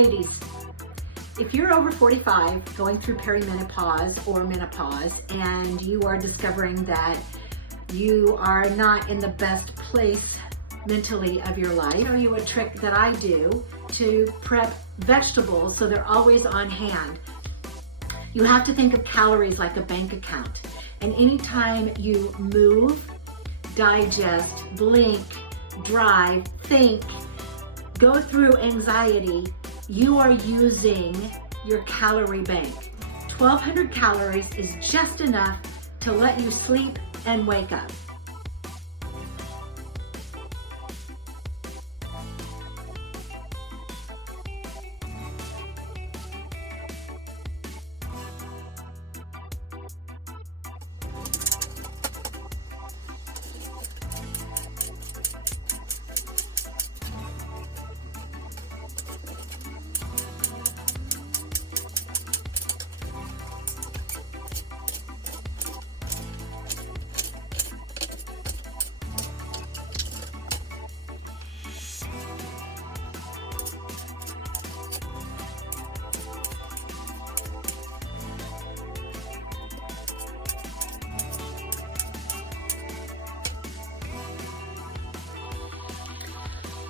Ladies, if you're over 45, going through perimenopause or menopause, and you are discovering that you are not in the best place mentally of your life, I'll show you a trick that I do to prep vegetables so they're always on hand. You have to think of calories like a bank account. And anytime you move, digest, blink, drive, think, go through anxiety, you are using your calorie bank. 1,200 calories is just enough to let you sleep and wake up.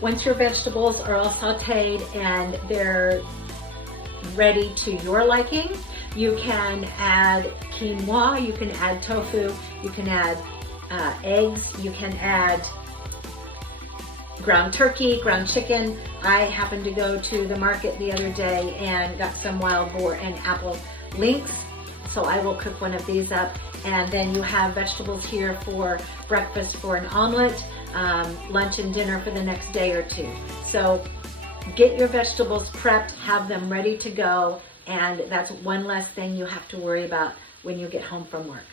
Once your vegetables are all sauteed and they're ready to your liking, you can add quinoa, you can add tofu, you can add eggs, you can add ground turkey, ground chicken. I happened to go to the market the other day and got some wild boar and apple links, so I will cook one of these up. And then you have vegetables here for breakfast for an omelet, lunch and dinner for the next day or two. So get your vegetables prepped, have them ready to go, and that's one less thing you have to worry about when you get home from work.